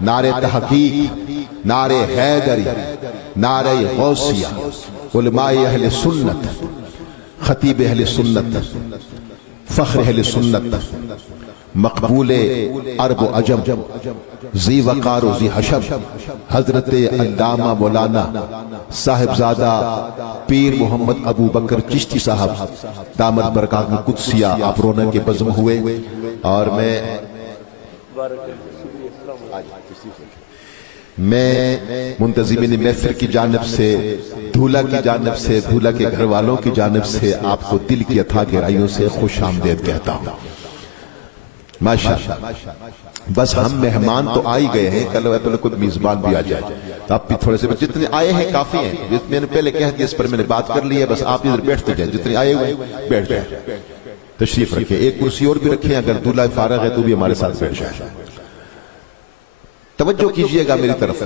نعرے تحقیق، نعرے حیدری، نعرے غوثیہ، علماء اہل سنت، خطیب اہل سنت، فخر اہل سنت، مقبول عرب و عجم، ذی وقار و ذی حشم، حضرت علامہ مولانا صاحبزادہ پیر محمد ابو بکر چشتی صاحب دامت برکات القدسیہ آپ رونق کے بزم ہوئے، اور میں منتظمین محفل کی جانب سے، دھولا کی جانب سے، دھولا کے گھر والوں کی جانب سے آپ کو دل کی اتھا گہرائیوں سے خوش آمدید کہتا ہوں۔ ماشاءاللہ، بس ہم مہمان تو آئی گئے ہیں، کل تو کوئی میزبان بھی آ جائے تو آپ بھی تھوڑے سے، جتنے آئے ہیں کافی ہیں، میں نے پہلے کہہ دیا، اس پر میں نے بات کر لی ہے، بس آپ ادھر بیٹھتے جائیں، جتنے آئے ہوئے بیٹھ جائیں، تشریف رکھیں، ایک کرسی اور بھی رکھیں، اگر دولہا فارغ ہے تو بھی ہمارے ساتھ بیٹھ جائیں۔ توجہ کیجئے گا میری طرف،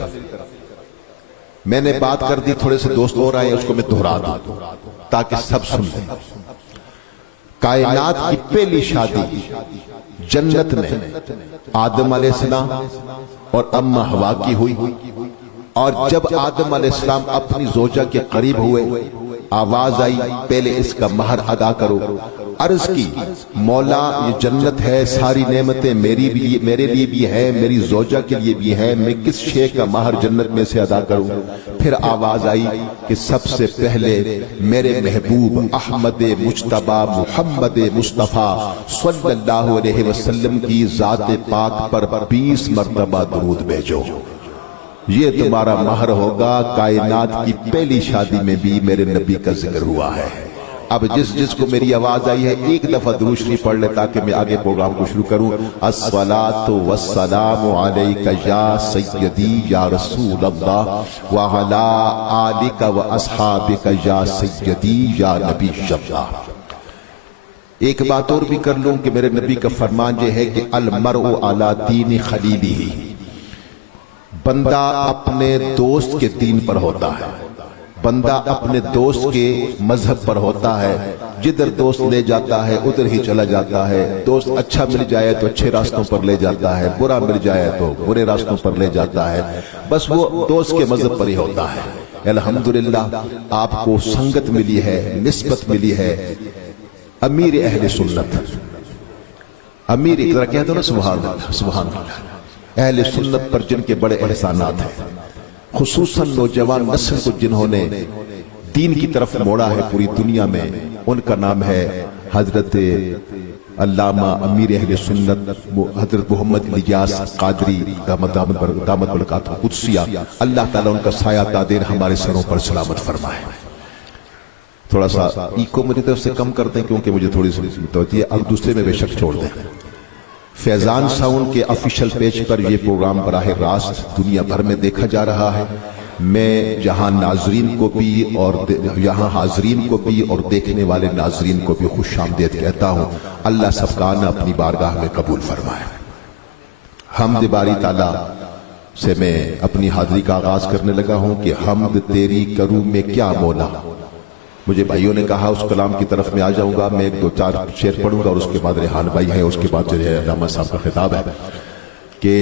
میں نے بات کر دی، تھوڑے سے دوست اور آئے، اس کو میں دہرا دوں تاکہ سب سن لیں۔ کائنات کی پہلی شادی جنت میں آدم علیہ السلام اور اماں حوا کی ہوئی، اور جب آدم علیہ السلام اپنی زوجہ کے قریب ہوئے، آواز آئی پہلے اس کا مہر ادا کرو۔ عرض کی مولا یہ جنت ہے، ساری نعمتیں میرے لیے بھی ہے، میری زوجہ کے لیے بھی ہے، میں کس شے کا مہر جنت میں سے ادا کروں؟ پھر آواز آئی کہ سب سے پہلے میرے محبوب احمد مجتبی محمد مصطفیٰ صلی اللہ علیہ وسلم کی ذات پاک پر 20 مرتبہ درود بھیجو، یہ تمہارا مہر ہوگا۔ کائنات کی پہلی شادی میں بھی میرے نبی کا ذکر ہوا ہے۔ اب جس کو میری آواز آئی ہے ایک دفعہ درود شریف پڑھ لے تاکہ میں آگے پروگرام کو شروع کروں۔ الصلاۃ والسلام علیک یا سیدی یا رسول اللہ وعلی آلک و اصحابک یا سیدی یا نبی اللہ۔ ایک بات اور بھی کر لوں کہ میرے نبی کا فرمان یہ ہے کہ المرء علی دین خلیلہ، بندہ اپنے دوست کے دین پر ہوتا ہے، بندہ اپنے دوست کے مذہب پر ہوتا ہے، جدھر دوست لے جاتا ہے ادھر ہی چلا جاتا ہے۔ دوست اچھا مل جائے تو اچھے راستوں پر لے جاتا ہے، برا مل جائے تو برے راستوں پر لے جاتا ہے، بس وہ دوست کے مذہب پر ہی ہوتا ہے۔ الحمدللہ آپ کو سنگت ملی ہے، نسبت ملی ہے امیر اہل سنت، امیر ذرا کہہ دو نا سبحان اللہ، سبحان اللہ، اہل سنت پر جن کے بڑے احسانات ہیں، خصوصاً نوجوان نسل کو جنہوں نے دین کی طرف موڑا ہے پوری دنیا میں، ان کا نام ہے حضرت علامہ امیر اہل سنت حضرت محمد الیاس قادری دامت برکات القدسیہ۔ اللہ تعالیٰ ان کا سایہ تادیر ہمارے سروں پر سلامت فرمائے۔ تھوڑا سا ایکو مجھے طرف سے کم کرتے ہیں کیونکہ مجھے تھوڑی سی ہوتی ہے، اب دوسرے میں بے شک چھوڑ دیں۔ فیضان ساؤنڈ کے آفیشل پیج پر یہ پروگرام براہ راست دنیا بھر میں دیکھا جا رہا ہے۔ میں یہاں ناظرین کو بھی اور یہاں حاضرین کو بھی اور دیکھنے والے ناظرین کو بھی خوش آمدید کہتا ہوں۔ اللہ سب کا آنا اپنی بارگاہ میں قبول فرمائے۔ حمد باری تعالیٰ سے میں اپنی حاضری کا آغاز کرنے لگا ہوں کہ حمد تیری کروں میں کیا مولا۔ مجھے بھائیوں نے کہا اس کلام کی طرف میں آ جاؤں گا، میں ایک دو چار شعر پڑھوں گا اور اس کے بعد ریحان بھائی ہے، اس کے بعد جو ہے علامہ صاحب کا خطاب ہے کہ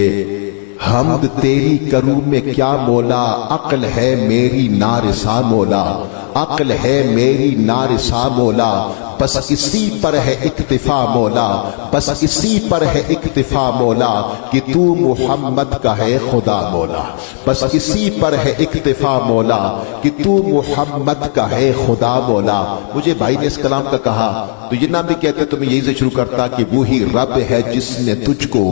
حمد تیری کروں میں کیا مولا، عقل ہے میری نارسا مولا، عقل ہے میری نارسا مولا، بس اسی پر ہے اکتفا مولا، بس اسی پر ہے اکتفا مولا کہ تو محمد کا ہے خدا مولا، بس اسی پر ہے اکتفا مولا کہ تو محمد کا ہے خدا مولا۔ مجھے بھائی نے اس کلام کا کہا تو یہ نہ بھی کہتے تو میں یہی سے شروع کرتا کہ وہی رب ہے جس نے تجھ کو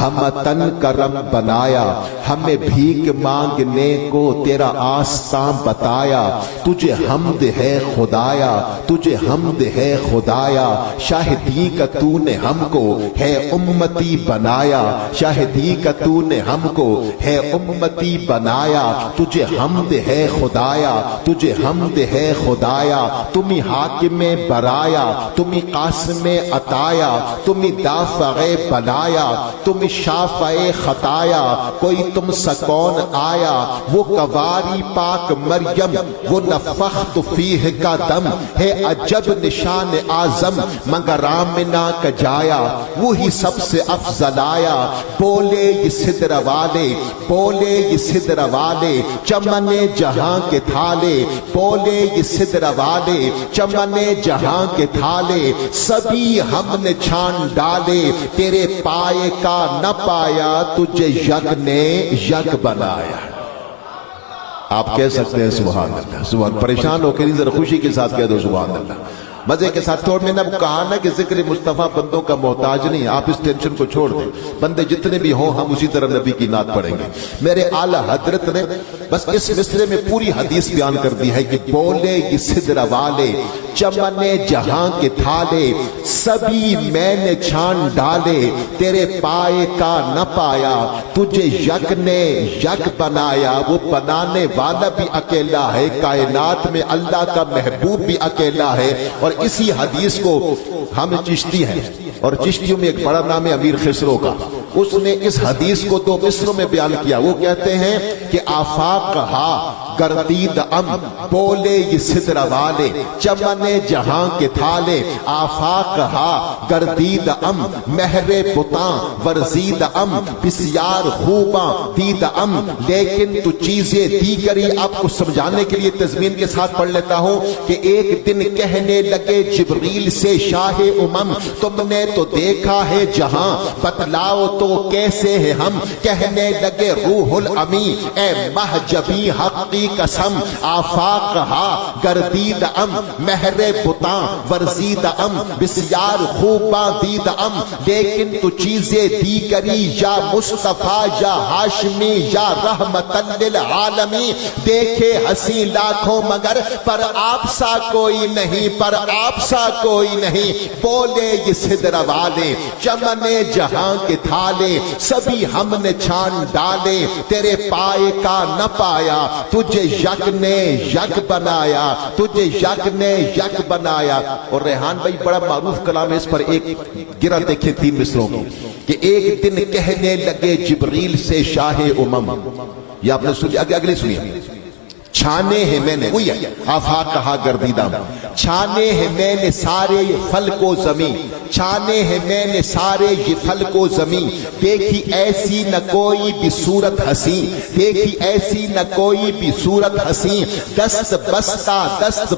ہم تن کا رب بنایا، ہمیں بھیک مانگنے کو تیرا آستاں بتایا، تجھے حمد ہے خدایا، تجھے حمد ہے خدایا، شاہدی کا تو نے ہم کو ہے امتی بنایا، شاہدی کا تو نے ہم کو ہے امتی بنایا، تجھے حمد ہے خدایا، تجھے حمد ہے خدایا، تمہیں حاکم برایا، تمہیں قاسم عطایا، تمہیں دافع بنایا، تمہیں شافع خطایا، کوئی تم سکون آیا، وہ کواری پاک مریم، وہ نفخت فیہ کا دم ہے عجب نشان شان آزم مگر آمنہ کا جایا وہی سب سے افضل آیا بولے یہ صدر والے بولے یہ صدر والے چمن جہاں کے تھالے بولے یہ صدر والے چمن جہاں کے تھالے سبھی ہم نے چھان ڈالے تیرے پائے کا نہ پایا تجھے یک نے یک بنایا. آپ کہہ سکتے ہیں سبحان اللہ. سبحان پریشان ہو کے ذرا خوشی کے ساتھ کہہ دو سبحان اللہ. مزے کے ساتھ توڑ میں نے کہا نا کہ ذکر مصطفیٰ بندوں کا محتاج نہیں. آپ اس ٹینشن کو چھوڑ دیں. بندے جتنے بھی ہوں ہم اسی طرح نبی کی نعت پڑھیں گے. میرے اعلیٰ حضرت نے بس اس مصرے میں پوری حدیث بیان کر دی ہے کہ بولے یہ صدر والے چمن جہاں کے تھالے سبھی میں نے چھان ڈالے تیرے پائے کا نہ پایا تجھے یک نے یک بنایا. وہ بنانے والا بھی اکیلا ہے, کائنات میں اللہ کا محبوب بھی اکیلا ہے. اور اسی حدیث کو ہم چشتی ہیں اور چشتیوں میں ایک بڑا نام ہے امیر خسرو کا. اس نے اس حدیث کو 2 مصروں میں بیان کیا. وہ کہتے ہیں کہ آفاق ہا گردید ام بولے یہ صدر والے چمن جہاں کے تھالے آفاق ہا گردید ام مہر بتاں ورزید ام بسیار خوباں دید ام. لیکن تو چیزیں دیگری آپ کو سمجھانے کے لیے تضمین کے ساتھ پڑھ لیتا ہوں کہ ایک دن کہنے لگے جبریل سے شاہ امم تم نے تو دیکھا ہے جہاں بتلاؤ تو کیسے ہے ہم. کہنے لگے روح الامی اے مہجبی حق کی قسم آفاق ہا گردید ام مہر بتاں ورزید ام بسیار خوباں دید ام. لیکن تو چیزیں دیگری یا مصطفیٰ یا ہاشمی یا رحمت للعالمی دیکھے ہنسی لاکھوں مگر پر آپ سا کوئی نہیں پر آپ سا کوئی نہیں. بولے یہ صدر والے چمن جہاں کے تھالے سبھی ہم نے چھان ڈالے تیرے پائے کا نہ پایا تجھے یک نے یک بنایا تجھے یک نے یک بنایا. اور ریحان بھائی بڑا معروف کلام ہے اس پر ایک گرہ دیکھیں 3 مصروں کی کہ ایک دن کہنے لگے جبریل سے شاہ امم. یہ آپ نے سنی اگلی سنیے. چھانے ہیں میں نے وہی ہے آفاق کہا گردیدہ چھانے ہیں میں نے سارے یہ فلک و زمین چھانے ہیں میں نے سارے یہ فلک و زمین دیکھی ایسی نہ کوئی بھی صورت حسین دیکھی ایسی نہ کوئی بھی صورت حسین. دست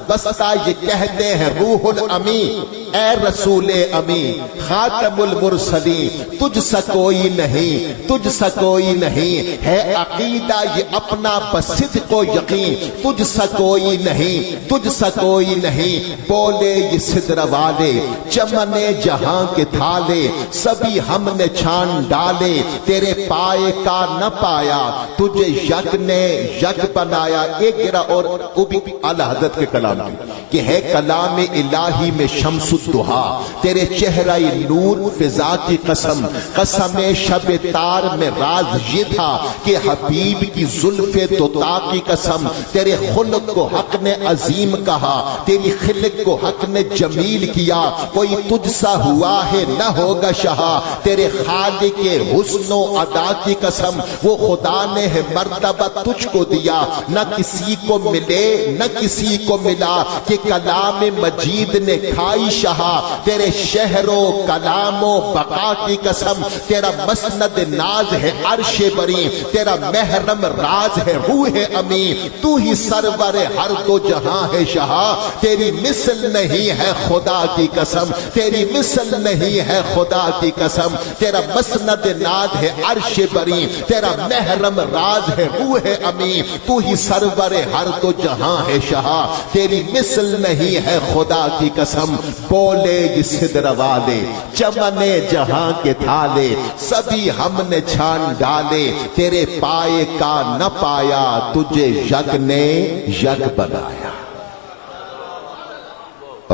بستہ یہ کہتے ہیں روح الامین اے رسول امین خاتم المرسلین تجھ سا کوئی نہیں تجھ سا کوئی نہیں ہے عقیدہ یہ اپنا بصدق و یقین تجھ سا کوئی نہیں تجھ سا کوئی نہیں. بولے یہ صدر والے چمن جہاں کے تھالے سبھی ہم نے چھان ڈالے تیرے پائے کا نہ پایا تجھے یک نے یک بنایا. ایک گرہ اور وہ بھی اعلیٰ حضرت کے کلام کی کہ ہے کلام الہی میں شمس الدہا تیرے چہرہ نور فضا کی قسم قسم شب تار میں راز یہ تھا کہ حبیب کی زلف دوتا کی قسم تیرے خلق کو حق نے عظیم کہا تیری خلق کو حق نے جمیل کیا. کوئی تجھ سا ہوا ہے نہ ہوگا شہا تیرے خالق کے حسن و ادا کی قسم وہ خدا نے ہے مرتبہ تجھ کو دیا نہ کسی کو ملے نہ کسی کو ملا کہ کلام مجید نے کھائی شہا تیرے شہر و کلام و بقا کی قسم. تیرا مسند ناز ہے عرش بری تیرا محرم راز ہے روح امین تو ہی سرور ہر دو جہاں ہے شہا تیری مثل نہیں ہے خدا کی قسم تیری مثل نہیں ہے خدا کی قسم. تیرا مسند ناز ہے عرش بری تیرا محرم راز ہے روح امین تو ہی سرور ہر دو جہاں ہے شہا تیری مثل نہیں ہے خدا کی قسم. بولے یہ صدر والے چمن جہاں کے تھالے سبھی ہم نے چھان ڈالے تیرے پائے کا نہ پایا تجھے یک نے یک بنایا.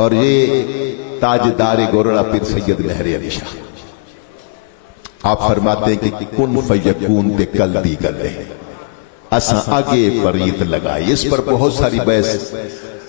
اور یہ تاجدار گورڑا پیر سید لہری علی شاہ آپ فرماتے ہیں کہ کن فیکون تے کل دی گلے اساں آگے پریت لگائی. اس پر بہت ساری بحث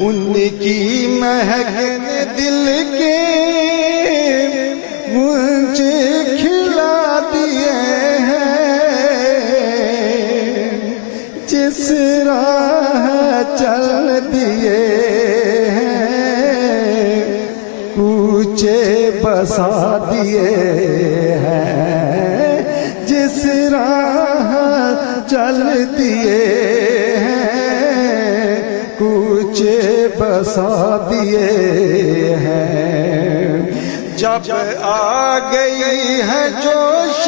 ان کی مہک نے دل کے غنچے کھلا دیے ہیں، جس راہ چل دیے ہیں کوچے بسا دیے ہیں، جس راہ چل دیے ہیں کوچے بسا دیے ہیں۔ جب آ گئی ہے جوش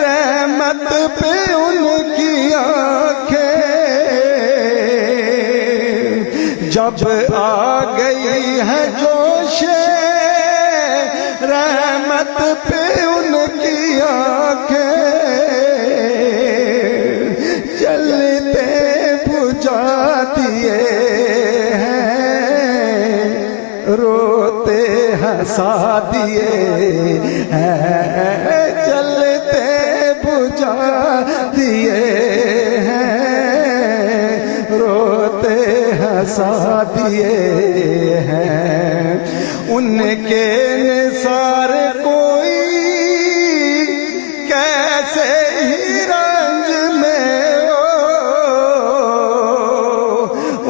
رحمت پہ ان کی آنکھیں، جب آ گئی ہے جوش رحمت پہ ان کی آنکھیں، جلتے بجھا دیے ہیں، روتے ہنسا دیے ہیں، جلتے بجھا دیے ہیں، روتے ہنسا دیے ہیں۔ ان کے نثار کوئی کیسے ہی رنج میں ہو،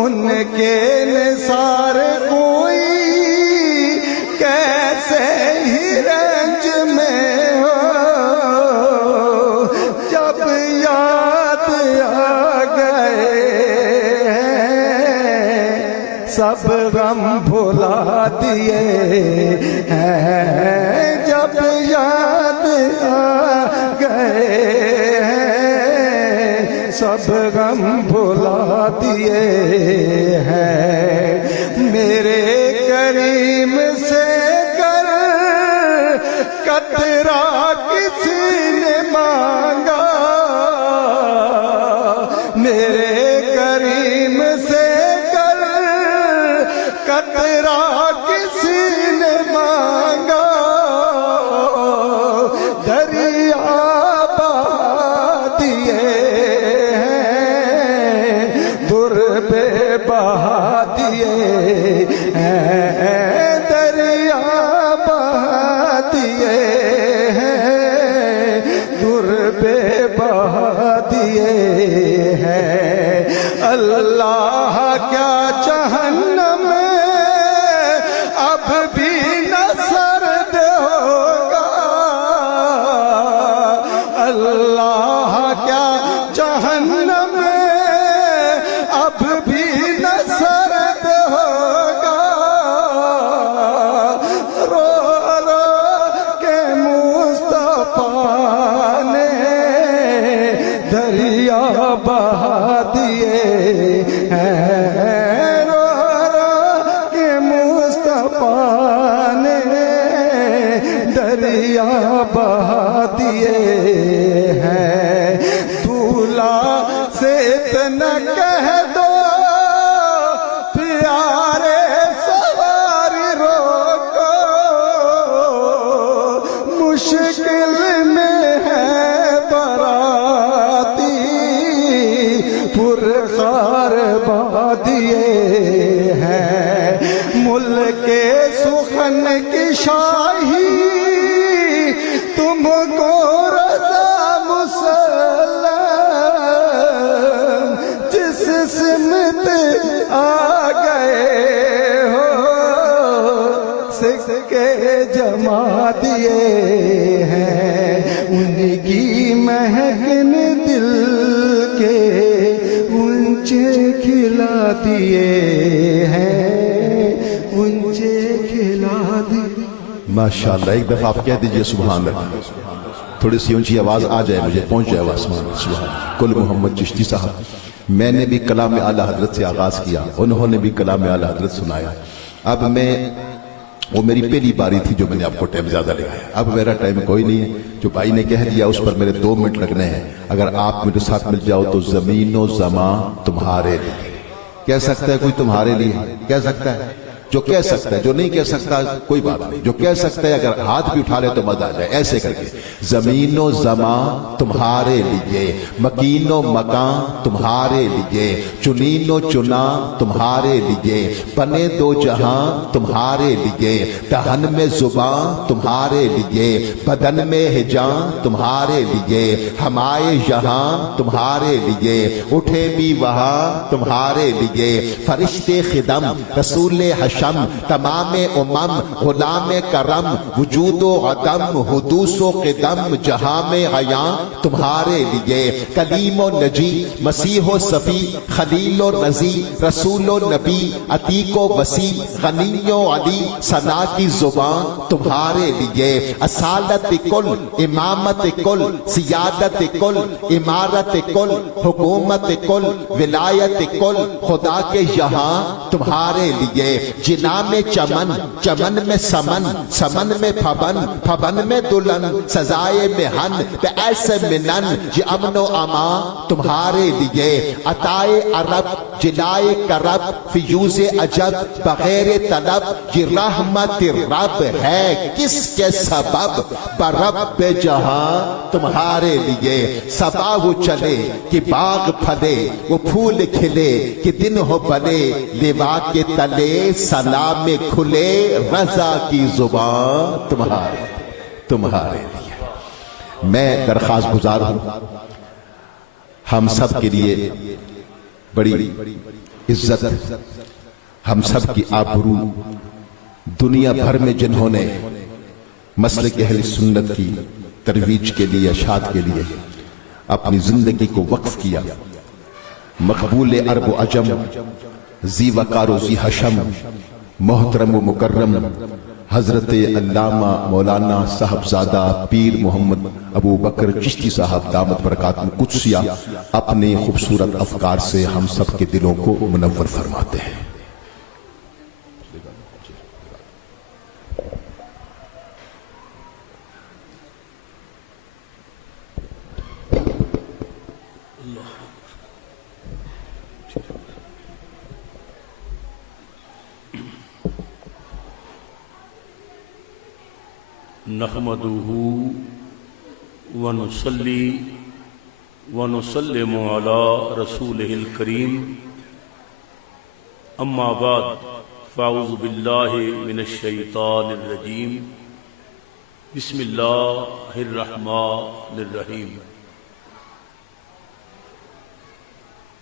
ان کے نثار کوئی کیسے ہی رنج میں ہو، جب یاد آ گئے سب غم بھلا دیے ہیں، جب یاد آ گئے سب غم بھلا دیے ہیں۔ میرے کریم سے گر قطرہ کسی نے مانگا، میرے کریم سے گر قطرہ کسی نے مانگا، دریا بہا دیے ہیں، در بے بہا دیے ہیں، دریا بہا دیے ہیں، در بے بہا دیے ہیں۔ اللہ کیا جہنم اب بھی نہ سرد ہوگا، اللہ کیا جہنم اب بھی نہ سرد ہوگا، رو رو کے مصطفیٰ نے دریا بہا دیے ہیں، رو رو کے مصطفیٰ نے دریا بہا دیے ہیں۔ دولہا سے اتنا کہہ دو پیارے سواری روکو، مشکل میں ہے براتی پرخار بادیے ہیں، ملک سخن کی شاہی تم کو رضا مسلم، جس سمت آ گئے ہو سکے جما دیے ہیں، ان کی مہک نے دل کے اونچے کھلا دیے ہیں، اونچے کھلا دیے۔ ماشاءاللہ، ایک دفعہ آپ کہہ دیجئے سبحان اللہ، تھوڑی سی اونچی آواز آ جائے مجھے، پہنچ جائے آسمان۔ سبحان کل محمد چشتی صاحب، میں نے بھی کلام اعلیٰ حضرت سے آغاز کیا، انہوں نے بھی کلام اعلیٰ حضرت سنایا۔ اب میں وہ میری پہلی باری تھی جو میں نے آپ کو ٹائم زیادہ لگایا، اب میرا ٹائم کوئی نہیں ہے، جو بھائی نے کہہ دیا اس پر میرے 2 منٹ لگنے ہیں۔ اگر آپ میرے ساتھ مل جاؤ تو زمین و زمان تمہارے لیے، کہہ سکتا ہے کوئی تمہارے لیے؟ کہہ سکتا ہے؟ جو کہہ سکتا ہے، جو نہیں کہہ سکتا کوئی بات نہیں، جو کہہ سکتا ہے اگر ہاتھ بھی اٹھا لے تو مزہ آ جائے ایسے کر کے۔ زمین و زمان تمہارے لیے، مکین و مکان تمہارے لیے، چنین و چنا تمہارے لیے، بنے دو جہاں تمہارے لیے، دہن میں زبان تمہارے لیے، بدن میں ہجاں تمہارے لیے، ہمائے یہاں تمہارے لیے، اٹھے بھی وہاں تمہارے لیے، فرشتے خدم رسول حشم تمام امم غلام کرم، وجود و عدم حدوث و قدم جہاں میں عیاں تمہارے لیے، کلیم و نجی مسیح و صفی خلیل و رضی رسول و نبی عتیق و وسیع غنی و علی ثنا کی زبان تمہارے لیے، اصالت کل امامت کل سیادت کل امارت کل حکومت کل ولایت کل خدا کے یہاں تمہارے لیے، جنا میں چمن چمن میں سمن سمن میں پھبن پھبن میں دلہن سزائے مہن پہ ایسے منن یہ امن و امان تمہارے لیے، عطائے عرب جلائے کرب فیوز عجب بغیر طلب یہ رحمت رب ہے کس کے سبب، برب جہاں تمہارے لیے، صبا وہ چلے کہ باغ پھلے وہ پھول کھلے کہ دن ہو بلے، لیوا کے تلے سلام میں کھلے رضا کی زبان تمہارے لیے۔ میں درخواست گزار ہوں ہم سب کے لیے بڑی عزت، ہم سب کی آبرو دنیا بھر میں جنہوں نے مسلک اہل سنت کی ترویج کے لیے اشاعت کے لیے اپنی زندگی کو وقف کیا، مقبول عرب و عجم ذی وقار و ذی حشم محترم و مکرم حضرت علامہ مولانا صاحبزادہ پیر محمد ابو بکر چشتی صاحب دامت برکاتہ قدسیہ اپنے خوبصورت افکار سے ہم سب کے دلوں کو منور فرماتے ہیں۔ نحمدہ ونصلی ونسلم علی رسولہ الکریم، اما بعد فاعوذ باللہ من الشیطان الرجیم، بسم اللہ الرحمن الرحیم۔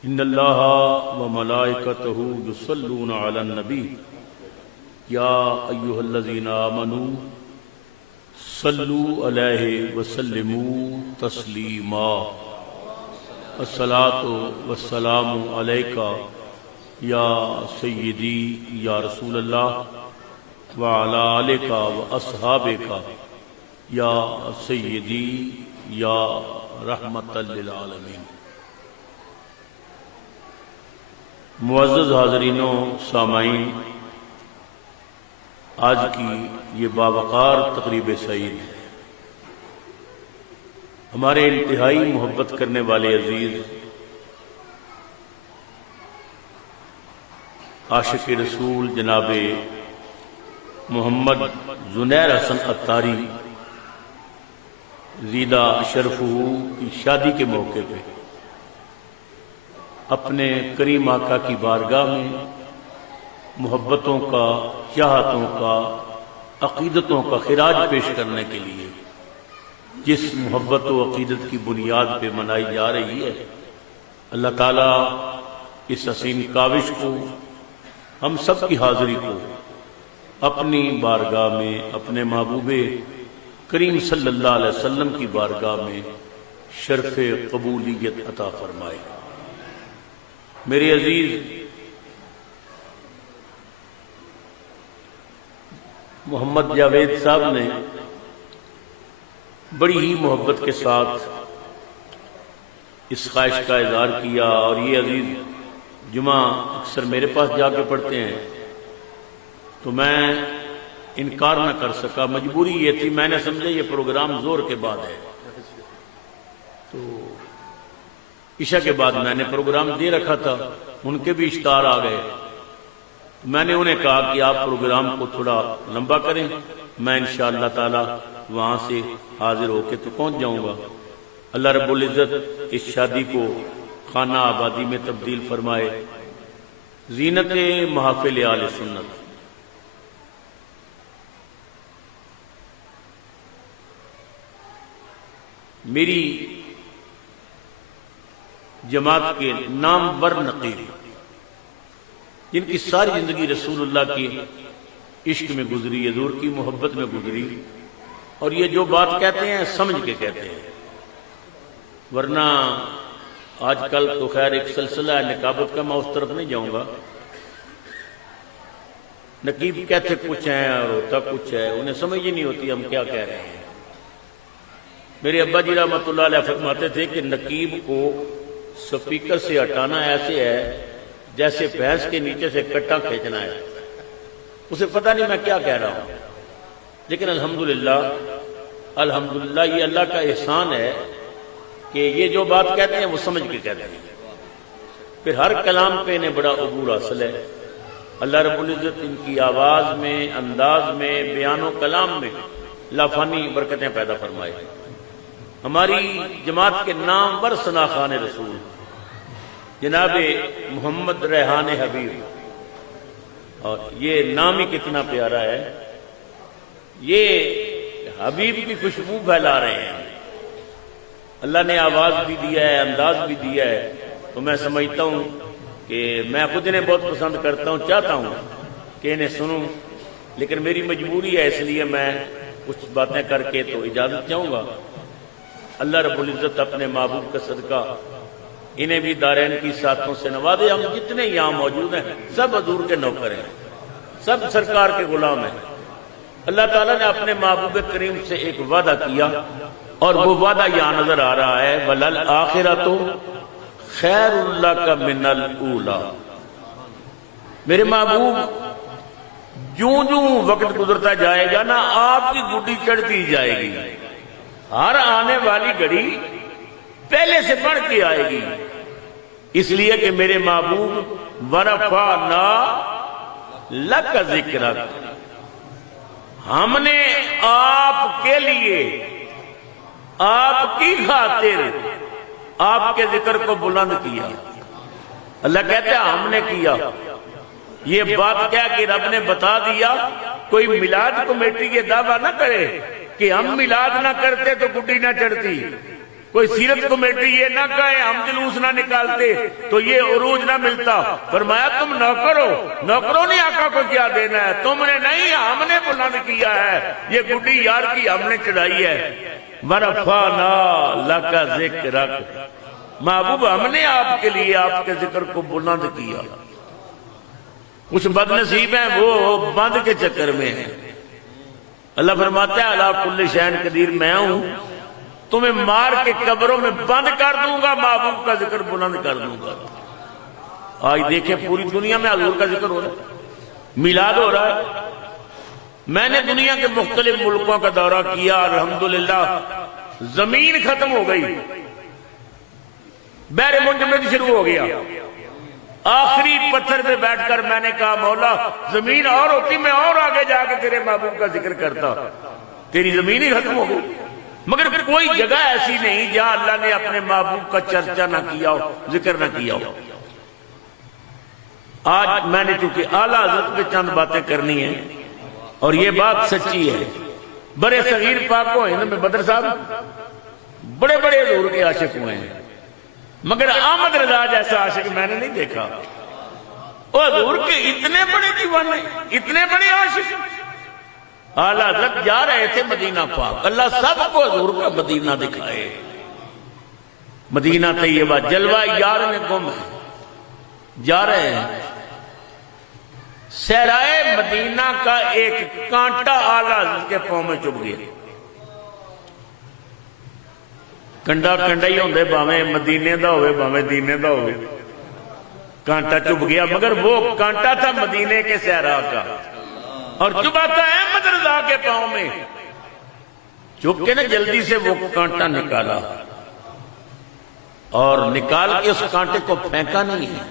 ان اللہ وملائکتہ یصلون علی النبی یا ایھا الذین آمنوا صلو علیہ وسلموا تسلیما۔ الصلاۃ والسلام علیک یا سیدی یا رسول اللہ وعلی آلک واصحابک یا سیدی یا رحمت للعالمین۔ معزز حاضرین و سامعین، آج کی یہ باوقار تقریب سعید ہمارے انتہائی محبت کرنے والے عزیز عاشق رسول جناب محمد زنیر حسن عطاری زیدہ شرفہ کی شادی کے موقع پہ اپنے کریم آقا کی بارگاہ میں محبتوں کا، چاہتوں کا، عقیدتوں کا خراج پیش کرنے کے لیے جس محبت و عقیدت کی بنیاد پہ منائی جا رہی ہے، اللہ تعالیٰ اس حسین کاوش کو، ہم سب کی حاضری کو اپنی بارگاہ میں اپنے محبوب کریم صلی اللہ علیہ وسلم کی بارگاہ میں شرف قبولیت عطا فرمائے۔ میرے عزیز، محمد جاوید صاحب نے بڑی ہی محبت کے ساتھ اس خواہش کا اظہار کیا، اور یہ عزیز جمعہ اکثر میرے پاس جا کے پڑھتے ہیں تو میں انکار نہ کر سکا، مجبوری یہ تھی، میں نے سمجھا یہ پروگرام زور کے بعد ہے، تو عشاء کے بعد میں نے پروگرام دے رکھا تھا، ان کے بھی اشتہار آ گئے، میں نے انہیں کہا کہ آپ پروگرام کو تھوڑا لمبا کریں، میں انشاءاللہ تعالی وہاں سے حاضر ہو کے تو پہنچ جاؤں گا۔ اللہ رب العزت اس شادی کو خانہ آبادی میں تبدیل فرمائے، زینت محافل آل سنت۔ میری جماعت کے نامور نقیب جن کی ساری زندگی رسول اللہ کی عشق میں گزری، حضور کی محبت میں گزری، اور یہ جو بات کہتے ہیں سمجھ کے کہتے ہیں، ورنہ آج کل تو خیر ایک سلسلہ ہے نقابت کا، میں اس طرف نہیں جاؤں گا۔ نقیب کہتے کچھ ہیں اور ہوتا کچھ ہے، انہیں سمجھ ہی نہیں ہوتی ہم کیا کہہ رہے ہیں۔ میرے ابا جی رحمۃ اللہ علیہ فرماتے تھے کہ نقیب کو سپیکر سے ہٹانا ایسے ہے جیسے بھینس کے نیچے سے کٹا کھینچنا ہے، اسے پتہ نہیں میں کیا کہہ رہا ہوں، لیکن الحمدللہ یہ اللہ کا احسان ہے کہ یہ جو بات کہتے ہیں وہ سمجھ کے کہتے ہیں، پھر ہر کلام پہ انہیں بڑا عبور حاصل ہے۔ اللہ رب العزت ان کی آواز میں، انداز میں، بیان و کلام میں لافانی برکتیں پیدا فرمائے۔ ہماری جماعت کے نامور ثنا خوان رسول جناب محمد ریحان حبیب، اور یہ نام ہی کتنا پیارا ہے، یہ حبیب کی خوشبو پھیلا رہے ہیں۔ اللہ نے آواز بھی دیا ہے، انداز بھی دیا ہے، تو میں سمجھتا ہوں کہ میں خود انہیں بہت پسند کرتا ہوں، چاہتا ہوں کہ انہیں سنوں، لیکن میری مجبوری ہے، اس لیے میں کچھ باتیں کر کے تو اجازت چاہوں گا۔ اللہ رب العزت اپنے محبوب کا صدقہ انہیں بھی دارین کی ساتھوں سے نوازے۔ ہم جتنے یہاں موجود ہیں سب حضور کے نوکر ہیں، سب سرکار کے غلام ہیں۔ اللہ تعالیٰ نے اپنے محبوب کریم سے ایک وعدہ کیا، اور وہ وعدہ یہاں نظر آ رہا ہے، وَلَلْآخِرَةُ خَيْرٌ لَكَ مِنَ الْأُولَى۔ میرے محبوب جوں وقت گزرتا جائے گا نا، آپ کی گڈی چڑھتی جائے گی، ہر آنے والی گھڑی پہلے سے بڑھ کے آئے گی، اس لیے کہ میرے محبوب وَرَفَعْنَا لَكَ ذِكْرَكَ، ہم نے آپ کے لیے، آپ کی خاطر آپ کے ذکر کو بلند کیا۔ اللہ کہتے ہیں ہم نے کیا، یہ بات کیا کہ رب نے بتا دیا۔ کوئی میلاد کمیٹی یہ دعویٰ نہ کرے کہ ہم میلاد نہ کرتے تو گڈی نہ چڑھتی، کوئی سیرت کمیٹی یہ نہ کہے ہم جلوس نہ نکالتے تو یہ عروج نہ ملتا۔ فرمایا تم نوکروں نے آقا کو کیا دینا ہے، تم نے نہیں، ہم نے بلند کیا ہے، یہ گڈی یار کی ہم نے چڑھائی ہے۔ وَرَفَعْنَا لَكَ ذِكْرَكَ، محبوب ہم نے آپ کے لیے آپ کے ذکر کو بلند کیا۔ کچھ بد نصیب ہیں وہ بند کے چکر میں ہیں۔ اللہ فرماتا ہے عَلَىٰ كُلِّ شَيْءٍ قدیر، میں ہوں، تمہیں مار کے قبروں میں بند کر دوں گا، محبوب کا ذکر بلند کر دوں گا۔ آج دیکھیں پوری دنیا میں حضور کا ذکر ہو رہا ہے، میلاد ہو رہا ہے۔ میں نے دنیا کے مختلف ملکوں کا دورہ کیا، الحمدللہ زمین ختم ہو گئی، بحر منجمد شروع ہو گیا۔ آخری پتھر پہ بیٹھ کر میں نے کہا مولا زمین اور ہوتی میں اور آگے جا کے تیرے محبوب کا ذکر کرتا، تیری زمین ہی ختم ہو گئی۔ مگر کوئی جگہ ایسی نہیں جہاں اللہ نے اپنے محبوب کا چرچا نہ کیا ہو، ذکر نہ کیا ہو۔ آج میں نے چونکہ اعلیٰ حضرت پہ چند باتیں کرنی ہیں، اور یہ بات سچی ہے۔ برے صغیر پاک و ہند میں بدر صاحب بڑے بڑے حضور کے عاشق ہوئے ہیں، مگر احمد رضا جیسا عاشق میں نے نہیں دیکھا۔ وہ حضور کے اتنے بڑے دیوانے، اتنے بڑے عاشق۔ اعلیٰ حضرت جا رہے تھے مدینہ پاک، اللہ سب کو حضور کا مدینہ دکھائے۔ مدینہ طیبہ جلوہ یار میں گم ہے، جا رہے ہیں، صحرائے مدینہ کا ایک کانٹا اعلیٰ حضرت کے پاؤں میں چبھ گیا۔ کنڈا ہی ہوندے باویں مدینے دا ہوئے باویں دینے دا ہوئے، کانٹا چبھ گیا، مگر وہ کانٹا تھا مدینے کے صحرا کا، اور چبھا تھا احمد رضا کے پاؤں میں۔ چپ کے نا جلدی سے وہ کانٹا نکالا، اور نکال کے اس کانٹے کو پھینکا نہیں ہے،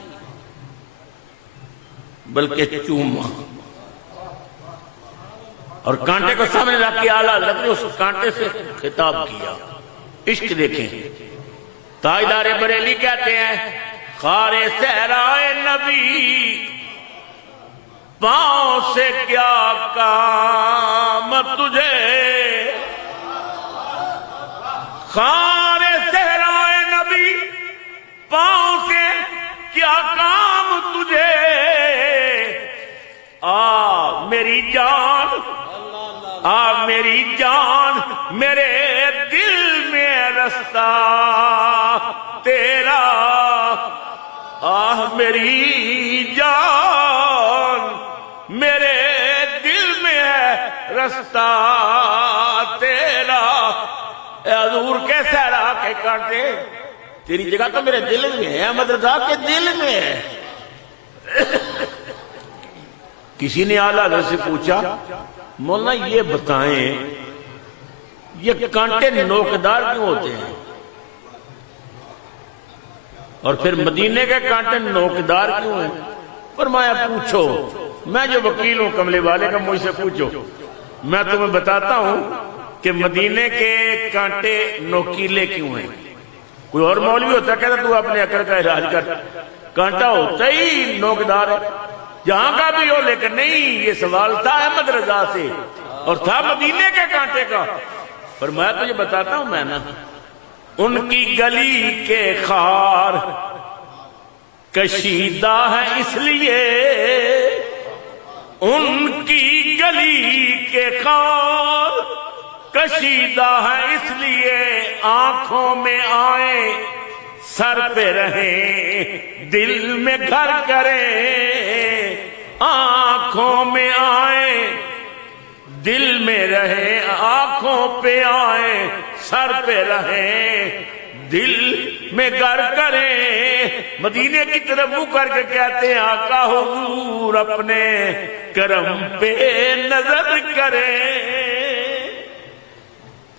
بلکہ چوما، اور کانٹے کو سامنے رکھ کے اعلیٰ حضرت نے اس کانٹے سے خطاب کیا۔ عشق دیکھیں، تاجدار بریلی کہتے ہیں خار صحرائے نبی پاؤں سے کیا کام تجھے، خار صحرائے نبی پاؤں سے کیا کام تجھے، آ میری جان، آ میری جان، میرے دل میں رستہ تیرا، آہ میری جان، میرے دل میں ہے رستہ تیرا۔ اے حضور کے صحرا کے کانٹے، تیری جگہ تو میرے دل میں ہے، احمد رضا کے دل میں ہے۔ کسی نے اعلیٰ حضرت سے پوچھا مولانا یہ بتائیں یہ کانٹے نوکدار کیوں ہوتے ہیں، اور پھر مدینے کے کانٹے نوکدار کیوں ہیں؟ فرمایا پوچھو، میں جو وکیل ہوں کملے والے کا، مجھ سے پوچھو، میں تمہیں بتاتا ہوں کہ مدینے کے کانٹے نوکیلے کیوں ہیں۔ کوئی اور مولوی ہوتا کہتا تو اپنے عقل کا علاج کر، کانٹا ہوتا ہی نوکدار ہے جہاں کا بھی ہو، لیکن نہیں، یہ سوال تھا احمد رضا سے اور تھا مدینے کے کانٹے کا۔ پر میں تجھے بتاتا ہوں، میں نا ان کی گلی کے خار کشیدہ ہے اس لیے، ان کی گلی کے خار کشیدہ ہے اس لیے، آنکھوں میں آئے سر پہ رہیں دل میں گھر کریں، آنکھوں میں آئے دل میں رہے، آنکھوں پہ آئے سر پہ رہیں دل میں گھر کریں۔ مدینے کی طرف منہ کر کے کہتے ہیں آقا حضور اپنے کرم پہ نظر کریں۔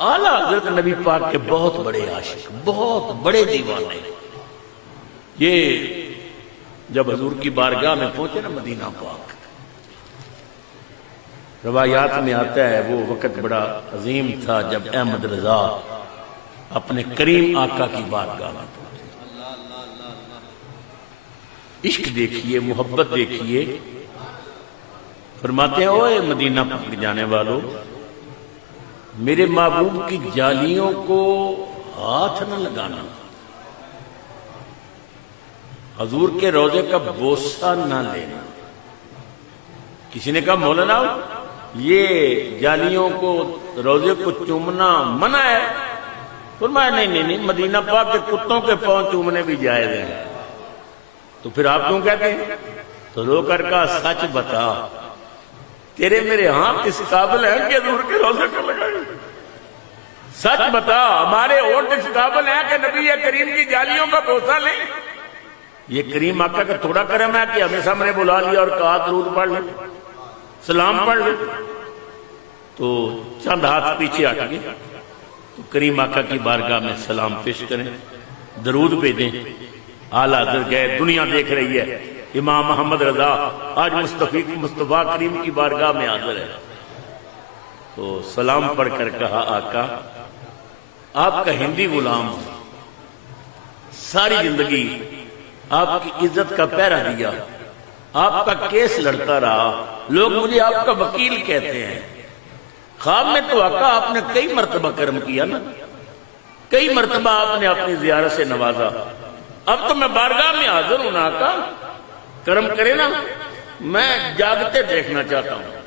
اعلیٰ حضرت نبی پاک کے بہت بڑے عاشق، بہت بڑے دیوانے، یہ جب حضور کی بارگاہ میں پہنچے نا مدینہ پاک، روایات میں آتا ہے وہ وقت بڑا عظیم تھا جب احمد رضا اپنے کریم آقا کی بارگاہ میں پہنچے۔ عشق دیکھیے، محبت دیکھیے، فرماتے ہیں اوے مدینہ پاک جانے والوں، میرے محبوب کی جالیوں کو ہاتھ نہ لگانا، حضور کے روضے کا بوسہ نہ لینا۔ کسی نے کہا مولانا یہ جالیوں کو، روضے کو چومنا منع ہے؟ فرمایا نہیں، مدینہ پاک کے کتوں کے پاؤں چومنے بھی جائز ہیں۔ تو پھر آپ کیوں کہتے ہیں؟ تو رو کر کہا سچ بتا، تیرے میرے ہاتھ اس قابل ہیں کہ حضور کے روضے کو لگائیں؟ سچ بتا، ہمارے ہونٹ اس قابل ہیں کہ نبی کریم کی جالیوں کا بوسہ لیں؟ یہ کریم آقا کا تھوڑا کرم ہے کہ ہمیں سامنے بلا لیا اور کہا درود پڑھ لیں، سلام پڑھ لیں، تو چند ہاتھ پیچھے ہٹ گئے تو کریم آقا کی بارگاہ میں سلام پیش کریں، درود بھیجیں۔ اعلیٰ حضرت گئے، دنیا دیکھ رہی ہے، امام محمد رضا آج مصطفیٰ کریم کی بارگاہ میں حاضر ہے، تو سلام پڑھ کر کہا آقا آپ کا ہندی غلام ہوں، ساری زندگی آپ کی عزت کا پہرا دیا، آپ کا کیس لڑتا رہا، لوگ مجھے آپ کا وکیل کہتے ہیں۔ خواب میں تو آقا آپ نے کئی مرتبہ کرم کیا نا، کئی مرتبہ آپ نے اپنی زیارت سے نوازا، اب تو میں بارگاہ میں حاضر ہوں نا آقا، کرم کرے نا، میں جاگتے دیکھنا چاہتا ہوں۔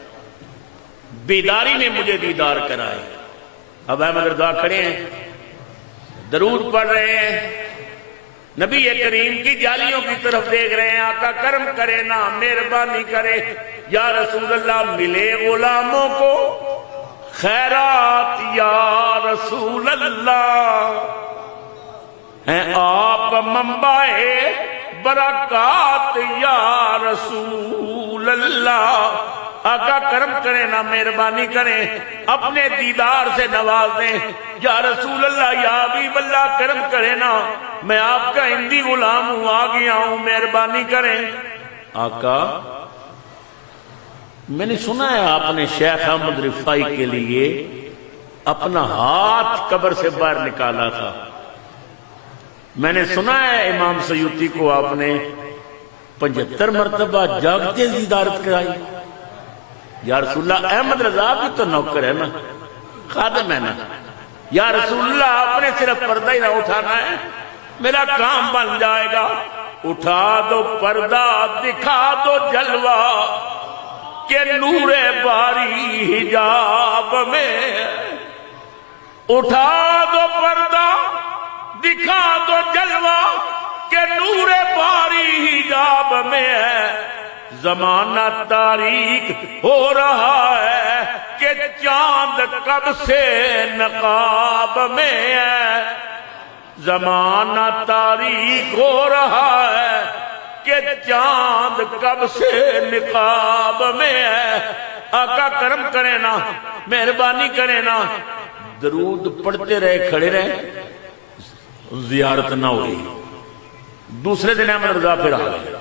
بیداری نے مجھے دیدار کرائے۔ اب احمد رضا کھڑے ہیں، درود پڑھ رہے ہیں، نبی کریم کی جالیوں کی طرف دیکھ رہے ہیں، آقا کرم کرے نا، مہربانی کرے یا رسول اللہ، ملے غلاموں کو خیرات یا رسول اللہ، ہیں آپ منبع برکات یا رسول اللہ۔ آقا کرم کریں نا، مہربانی کریں، اپنے دیدار سے نواز دیں یا رسول اللہ، یا حبیب اللہ، کرم کریں نا، میں آپ کا ہندی غلام ہوں، آ گیا ہوں، مہربانی کریں۔ آقا میں نے سنا ہے آپ نے شیخ احمد رفاعی کے لیے اپنا ہاتھ قبر سے باہر نکالا تھا. میں نے سنا ہے امام سیوطی کو آپ نے 75 مرتبہ جاگتے زیارت کرائی. یا رسول اللہ احمد رضا بھی تو نوکر ہے نا، خادم ہے نا. یا رسول اللہ آپ نے صرف پردہ ہی نہ اٹھانا ہے، میرا کام بن جائے گا. اٹھا دو پردہ دکھا دو جلوہ کہ نور باری حجاب میں. اٹھا دو پردہ دکھا دو جلوہ کہ نور باری حجاب میں ہے. زمانہ تاریک ہو رہا ہے کہ چاند کب سے نقاب میں ہے. زمانہ تاریک ہو رہا ہے کہ چاند کب سے نقاب میں ہے. آقا کرم کرے نا، مہربانی کرے نا. درود پڑھتے رہے، کھڑے رہے، زیارت نہ ہوئی. دوسرے دن احمد رضا پھر آ گئے.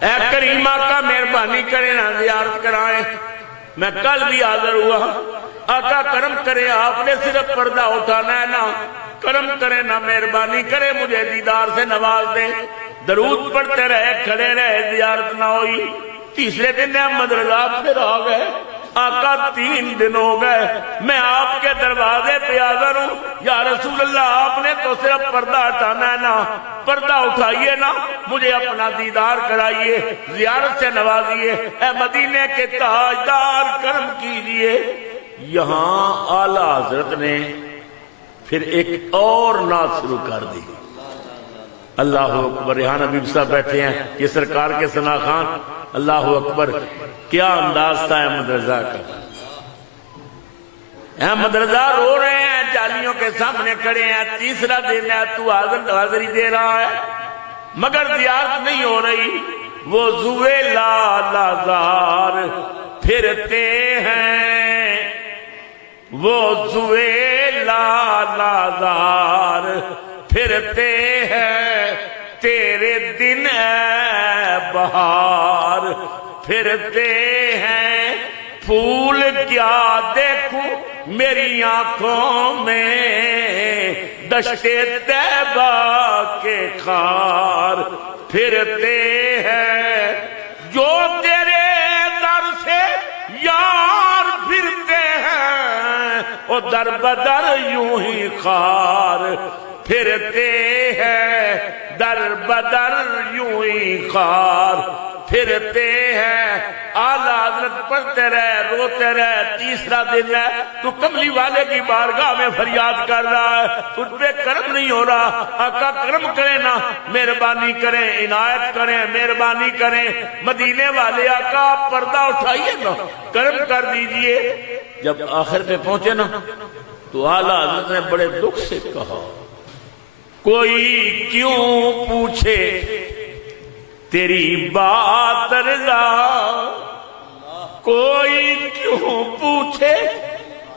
اے کریم آقا مہربانی کرے نا زیارت کرائیں. میں کل بھی حاضر ہوا. آقا کرم کرے، آپ نے صرف پردہ اٹھانا ہے نا. کرم کرے نا، مہربانی کرے، مجھے دیدار سے نواز دے. درود پڑھتے رہے، کھڑے رہے، زیارت نہ ہوئی. تیسرے دن احمد رضا پھر آ گئے. آقا 3 دن ہو گئے، میں آپ کے دروازے پہ حاضر ہوں. یا رسول اللہ آپ نے تو صرف پردہ ہٹانا ہے نا، پردہ اٹھائیے نا، مجھے اپنا دیدار کرائیے، زیارت سے نوازیے. اے مدینے کے تاجدار کرم کیجئے. یہاں اعلی حضرت نے پھر ایک اور نعت شروع کر دی. اللہ اکبر. ریحان حبیب صاحب بیٹھے ہیں، یہ سرکار کے ثنا خان. اللہ اکبر. کیا انداز تھا احمد رضا کا. احمد رضا رو رہے ہیں، جالیوں کے سامنے کھڑے ہیں. تیسرا دن ہے، تو حاضری دے رہا ہے مگر زیارت نہیں ہو رہی. وہ زوے لالازار پھرتے ہیں، وہ زوے لالازار پھرتے ہیں. تیرے دن اے بہار پھرتے ہیں. پھول کیا دیکھوں میری آنکھوں میں، دشتے طیبہ کے خار پھرتے ہیں. جو تیرے در سے یار پھرتے ہیں، وہ در بدر یوں ہی خار پھرتے ہیں. در بدر یوں ہی خار پھرتے ہیں. اعلیٰ حضرت پڑھتے رہے، روتے رہے. تیسرا دن ہے، تو کملی والے کی بارگاہ میں فریاد کر رہا ہے، تجھ پہ کرم نہیں ہو رہا. آقا کرم کریں نا، مہربانی کریں، عنایت کریں، مہربانی کریں. مدینے والے آقا آپ پردہ اٹھائیے نا، کرم کر دیجئے. جب آخر پہ پہنچے نا تو اعلیٰ حضرت نے بڑے دکھ سے کہا، کوئی کیوں پوچھے تیری بات رضا، کوئی کیوں پوچھے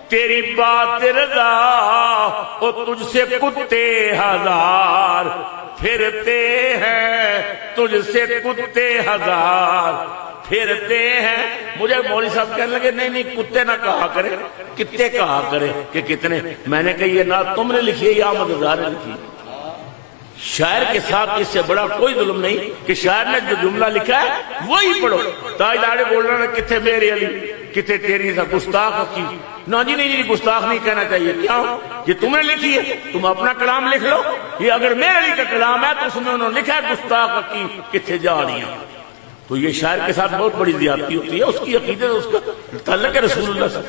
تیری بات رضا. او تجھ سے کتے ہزار پھرتے ہیں، تجھ سے کتے ہزار پھرتے ہیں. مجھے مولوی صاحب کہنے لگے نہیں نہیں کتے نہ کہا کرے، کتے کہا کرے کہ کتنے. میں نے کہا یہ نہ تم نے لکھی ہے یا احمد رضا نے لکھی. شاعر کے ساتھ اس سے بڑا کوئی ظلم نہیں کہ شاعر نے جو جملہ لکھا ہے وہی پڑھو. تاجدار بول رہا ہے کتنے میرے علی، کتنے تیری تھا گستاخ کی. نہ جی نہیں، گستاخ نہیں کہنا چاہیے. کیا یہ تم نے لکھی ہے؟ تم اپنا کلام لکھ لو. یہ اگر میرے علی کا کلام ہے تو اس میں انہوں نے لکھا ہے گستاخ کی کتنے جا رہی ہیں. تو یہ شاعر کے ساتھ بہت بڑی زیادتی ہوتی ہے. اس کی عقیدت، اس کا تعلق ہے رسول اللہ سے.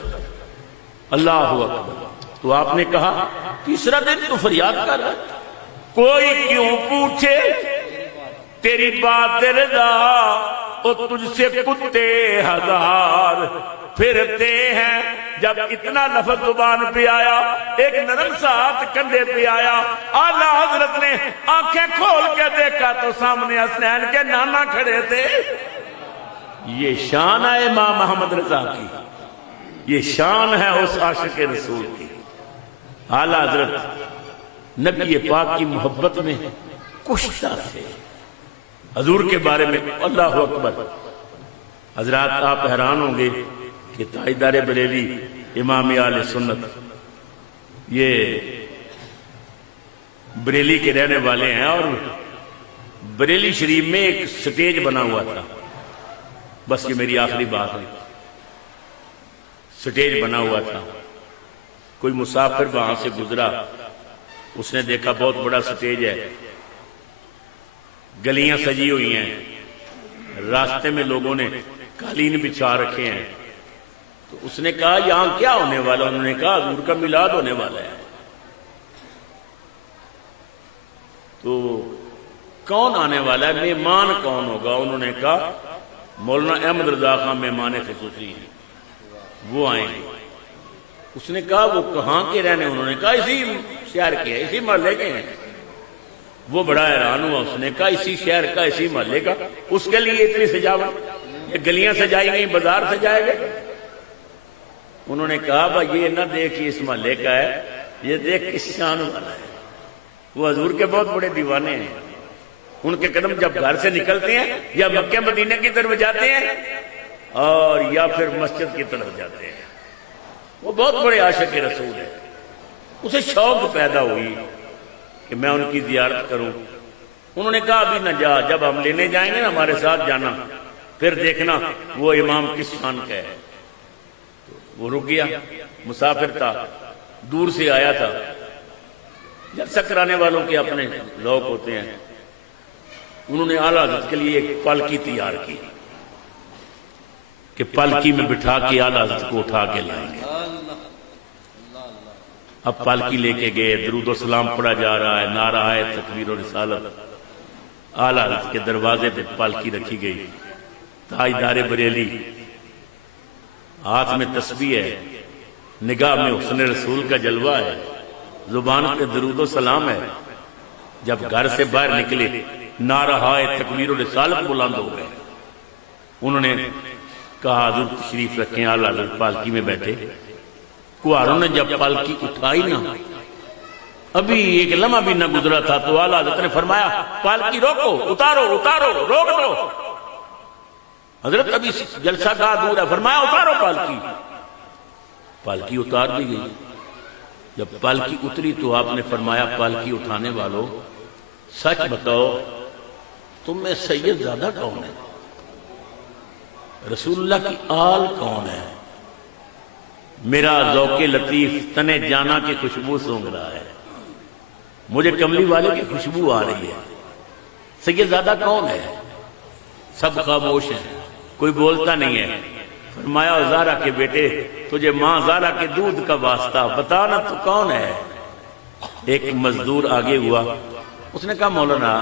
اللہ اکبر. تو آپ نے کہا تیسرا دن تو فریاد کر رہا ہے، کوئی کیوں پوچھے تیری بات رضا، او تجھ سے کتے ہزار پھرتے ہیں. جب اتنا لفظ زبان پہ آیا، ایک نرم سا ہاتھ کندھے پہ آیا. اعلیٰ حضرت نے آنکھیں کھول کے دیکھا تو سامنے حسنین کے نانا کھڑے تھے. یہ شان ہے امام محمد رضا کی، یہ شان ہے اس عاشق رسول کی۔ اعلیٰ حضرت نبی پاک کی محبت میں کشتہ تھے۔ حضور کے بارے میں اللہ اکبر، حضرات آپ حیران ہوں گے کہ تاجدار بریلی امام اہل سنت یہ بریلی کے رہنے والے ہیں، اور بریلی شریف میں ایک سٹیج بنا ہوا تھا، بس یہ میری آخری بات ہے، سٹیج بنا ہوا تھا، کوئی مسافر وہاں سے گزرا، اس نے دیکھا بہت بڑا سٹیج ہے، گلیاں سجی ہوئی ہیں، راستے میں لوگوں نے قالین بچھا رکھے ہیں، تو اس نے کہا یہاں کیا ہونے والا؟ انہوں نے کہا حضور کا میلاد ہونے والا ہے۔ تو کون آنے والا ہے؟ مہمان کون ہوگا؟ انہوں نے کہا مولانا احمد رضا خان مہمان خصوصی ہیں، وہ آئیں گے۔ اس نے کہا وہ کہاں کے رہنے؟ انہوں نے کہا اسی شہر کے ہیں، اسی محلے کے ہیں۔ وہ بڑا حیران ہوا، اس نے کہا اسی شہر کا، اسی محلے کا، اس کے لیے اتنی سجاوٹ؟ یہ گلیاں سجائی گئی، بازار سجائے گئے؟ انہوں نے کہا بھائی یہ نہ دیکھ اس محلے کا ہے، یہ دیکھ کس شان والا ہے۔ وہ حضور کے بہت بڑے دیوانے ہیں، ان کے قدم جب گھر سے نکلتے ہیں یا مکہ مدینہ کی طرف جاتے ہیں اور یا پھر مسجد کی طرف جاتے ہیں، وہ بہت بڑے عاشق رسول ہیں۔ اسے شوق پیدا ہوئی کہ میں ان کی زیارت کروں۔ انہوں نے کہا ابھی نہ جا، جب ہم لینے جائیں گے نا ہمارے ساتھ جانا، پھر دیکھنا وہ امام کس شان کا ہے۔ وہ رک گیا، مسافر تھا، دور سے آیا تھا، جلسہ کرانے والوں کے اپنے ذوق ہوتے ہیں۔ انہوں نے اعلیٰ حضرت کے لیے ایک پالکی تیار کی کہ پالکی میں بٹھا کے اعلیٰ حضرت کو اٹھا کے لائیں گے۔ اب پالکی لے کے گئے، درود و سلام پڑھا جا رہا ہے، نعرہ ہے تکبیر و رسالت۔ اعلیٰ حضرت کے دروازے پہ پالکی رکھی گئی، تاجدار بریلی، ہاتھ میں تسبیح ہے، نگاہ میں حسن رسول کا جلوہ ہے، زبان پہ درود و سلام ہے۔ جب گھر سے باہر نکلے نعرہ ہے تکبیر و رسالت بلند ہو گئے۔ انہوں نے کہا حضور تشریف رکھیں۔ اعلیٰ حضرت پالکی میں بیٹھے، کوہاروں نے جب پالکی اٹھائی نا، ابھی ایک لمحہ بھی نہ گزرا تھا تو اعلیٰ حضرت نے فرمایا پالکی روکو، اتارو اتارو، روک دو۔ حضرت ابھی جلسہ کا دور ہے، فرمایا اتارو پالکی۔ پالکی اتار دی گئی۔ جب پالکی اتری تو آپ نے فرمایا پالکی اٹھانے والوں سچ بتاؤ تم میں سید زیادہ کون ہے؟ رسول اللہ کی آل کون ہے؟ میرا ذوق لطیف تنے جانا کی خوشبو سونگ رہا ہے، مجھے کملی والے کی خوشبو آ رہی ہے، سید زیادہ کون ہے؟ سب خاموش ہیں، کوئی بولتا نہیں ہے۔ فرمایا زارا کے بیٹے تجھے ماں زارا کے دودھ کا واسطہ، بتانا تو کون ہے؟ ایک مزدور آگے ہوا، اس نے کہا مولانا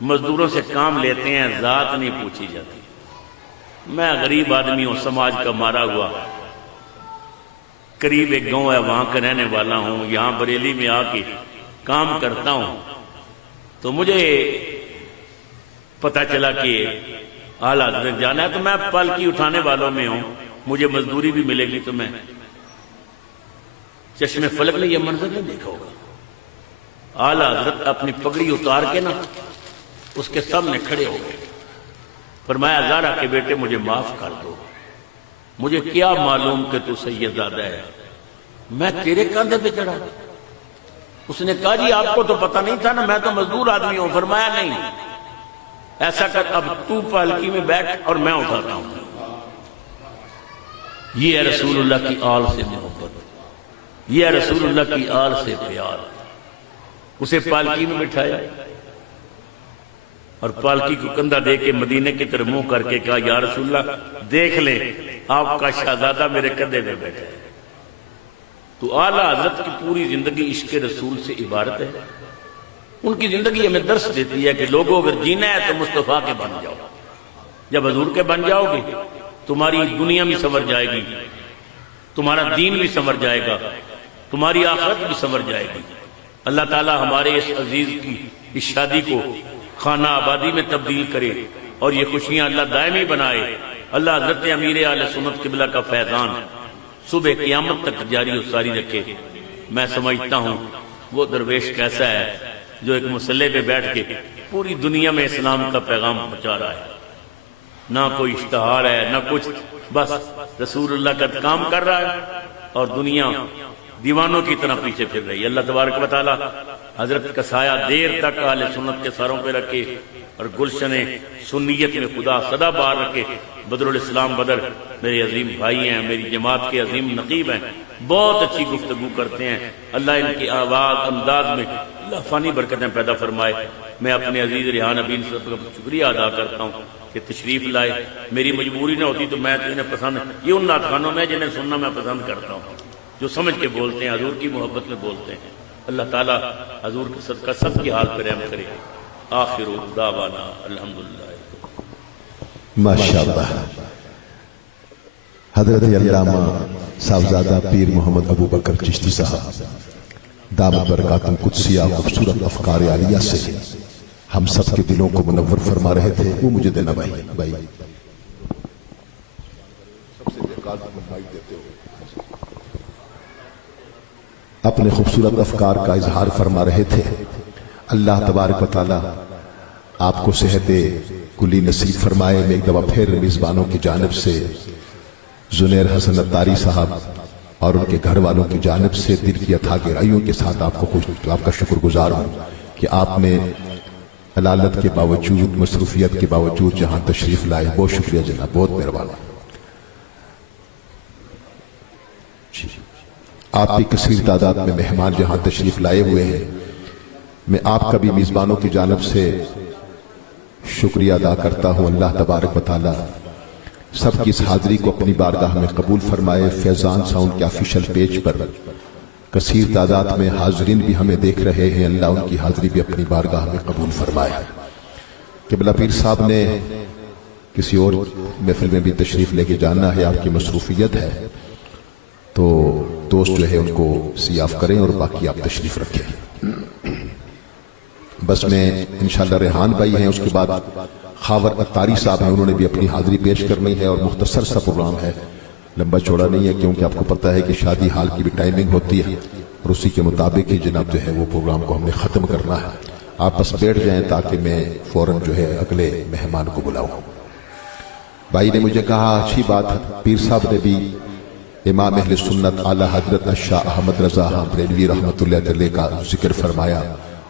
مزدوروں سے کام لیتے ہیں، ذات نہیں پوچھی جاتی، میں غریب آدمی ہوں، سماج کا مارا ہوا، قریب ایک گاؤں ہے وہاں کا رہنے والا ہوں، یہاں بریلی میں آ کے کام کرتا ہوں، تو مجھے پتہ چلا کہ اعلیٰ حضرت جانا ہے تو میں پالکی اٹھانے والوں میں ہوں، مجھے مزدوری بھی ملے گی، تو میں چشم فلک نے یہ منظر نہیں دیکھا ہوگا۔ اعلیٰ حضرت اپنی پگڑی اتار کے نا اس کے سامنے کھڑے ہو گئے، فرمایا زارا کے بیٹے مجھے معاف کر دو، مجھے کیا معلوم کہ تو سید زادہ ہے، میں تیرے کاندھے پہ چڑھا۔ اس نے کہا جی آپ کو تو پتہ نہیں تھا نا، میں تو مزدور آدمی ہوں۔ فرمایا نہیں، ایسا کر اب تو پالکی میں بیٹھ اور میں اٹھاتا ہوں۔ یہ ہے رسول اللہ کی آل سے محبت، یہ ہے رسول اللہ کی آل سے پیار۔ اسے پالکی میں بٹھایا اور پالکی کو کندھا دے کے مدینے کی طرف منہ کر کے کہا یا رسول اللہ دیکھ لیں آپ کا شہزادہ میرے کندھے میں بیٹھا ہے۔ تو اعلیٰ حضرت کی پوری زندگی عشق رسول سے عبارت ہے۔ ان کی زندگی ہمیں درس دیتی ہے کہ لوگوں اگر جینا ہے تو مصطفیٰ کے بن جاؤ، جب حضور کے بن جاؤ گے تمہاری دنیا بھی سنور جائے گی، تمہارا دین بھی سنور جائے گا، تمہاری آخرت بھی سنور جائے گی۔ اللہ تعالی ہمارے اس عزیز کی اس شادی کو خانہ آبادی میں تبدیل کرے، اور یہ خوشیاں اللہ دائمی بنائے. اللہ حضرت امیر اہل سنت قبلہ کا فیضان صبح قیامت تک جاری و ساری رکھے. میں سمجھتا ہوں وہ درویش کیسا ہے جو ایک مسلح پہ بیٹھ کے پوری دنیا میں اسلام کا پیغام پہنچا رہا ہے. نہ کوئی اشتہار ہے نہ کچھ، بس رسول اللہ کا کام کر رہا ہے اور دنیا دیوانوں کی طرح پیچھے پھر رہی ہے. اللہ تبارک و تعالی حضرت کا سایہ دیر تک اہل سنت کے سروں پہ رکھے اور گلشن سنیت میں خدا صدا بار رکھے. بدر الاسلام بدر میرے عظیم بھائی ہیں، میری جماعت کے عظیم نقیب ہیں، بہت اچھی گفتگو کرتے ہیں. اللہ ان کی آواز انداز میں اللہ فانی برکتیں پیدا فرمائے. میں اپنے عزیز ریحان ابین صاحب کا شکریہ ادا کرتا ہوں کہ تشریف لائے. میری مجبوری نہ ہوتی تو میں تو انہیں پسند، یہ ان نعت خوانوں میں جنہیں سننا میں پسند کرتا ہوں، جو سمجھ کے بولتے ہیں، حضور کی محبت میں بولتے ہیں. اللہ تعالیٰ حضور کے صدقہ سب کی حال پر رحم کرے. آخر دعوانا الحمدللہ. ماشاءاللہ. حضرت علامہ صاحبزادہ پیر محمد ابو بکر چشتی صاحب دامت برکاتم قدسیہ خوبصورت افکار عالیہ سے ہم سب کے دلوں کو منور فرما رہے تھے. وہ مجھے دینا بھائی. اپنے خوبصورت افکار کا اظہار فرما رہے تھے. اللہ تبارک و تعالی آپ کو صحت کلی نصیب فرمائے. میں ایک دفعہ پھر میزبانوں کی جانب سے زنیر حسن اتاری صاحب اور ان کے گھر والوں کی جانب سے دل کی اتھا گہرائیوں کے ساتھ آپ کا شکر گزار ہوں کہ آپ نے علالت کے باوجود، مصروفیت کے باوجود جہاں تشریف لائے. بہت شکریہ جناب، بہت مہربان. آپ کی کثیر تعداد میں مہمان جہاں تشریف لائے ہوئے ہیں، میں آپ کا بھی میزبانوں کی جانب سے شکریہ ادا کرتا ہوں. اللہ تبارک و تعالی سب کی اس حاضری کو اپنی بارگاہ میں قبول فرمائے. فیضان ساؤنڈ کے آفیشل پیج پر کثیر تعداد میں حاضرین بھی ہمیں دیکھ رہے ہیں. اللہ ان کی حاضری بھی اپنی بارگاہ میں قبول فرمائے. قبلہ پیر صاحب نے کسی اور محفل میں بھی تشریف لے کے جانا ہے، آپ کی مصروفیت ہے، تو دوست جو ہے ان کو سیاف کریں اور باقی آپ تشریف رکھیں. بس میں انشاءاللہ ریحان بھائی ہیں، اس کے بعد خاور اتاری صاحب ہیں، انہوں نے بھی اپنی حاضری پیش کرنی ہے اور مختصر سا پروگرام ہے، لمبا چوڑا نہیں ہے، کیونکہ آپ کو پتہ ہے کہ شادی حال کی بھی ٹائمنگ ہوتی ہے اور اسی کے مطابق ہی جناب جو ہے وہ پروگرام کو ہم نے ختم کرنا ہے. آپ بس بیٹھ جائیں تاکہ میں فوراً جو ہے اگلے مہمان کو بلاؤں. بھائی نے مجھے کہا اچھی بات ہے، پیر صاحب نے بھی امام اہل سنت اعلیٰ حضرت شاہ احمد رضا بریلوی رحمۃ اللہ علیہ کا ذکر فرمایا.